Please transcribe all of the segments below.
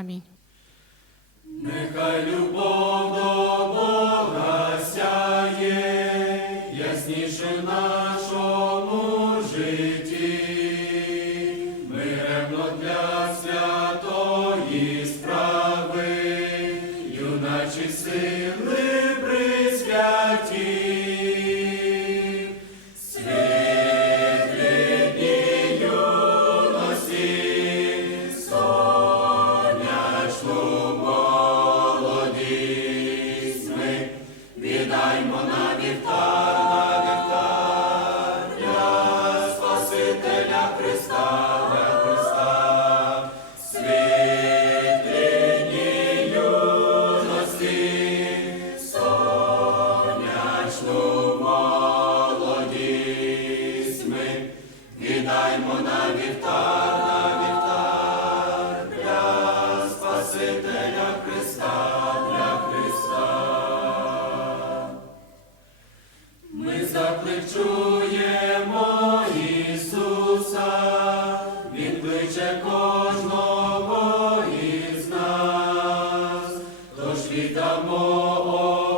Амінь. Нехай любов до Бога сяє, яснішина. чуємо Ісуса, Він кличе кожного із нас, тож віддамо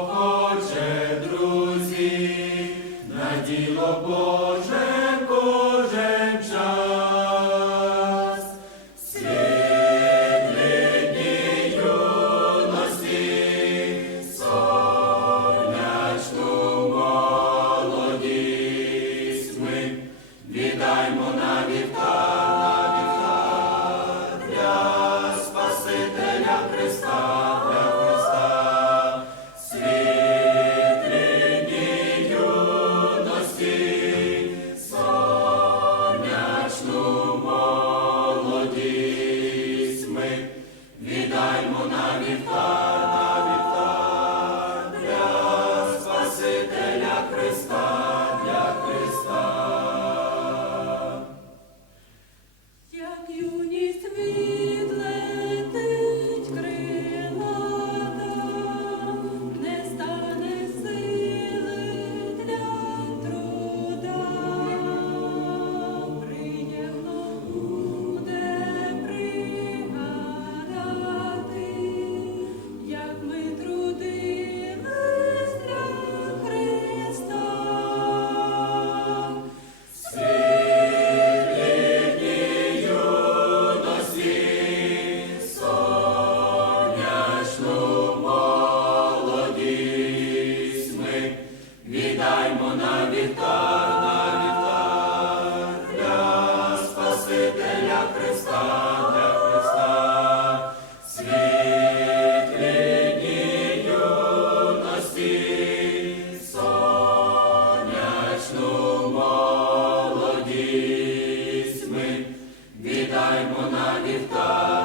охоче, друзі, на діло Боже. Вітаймо на вівтар.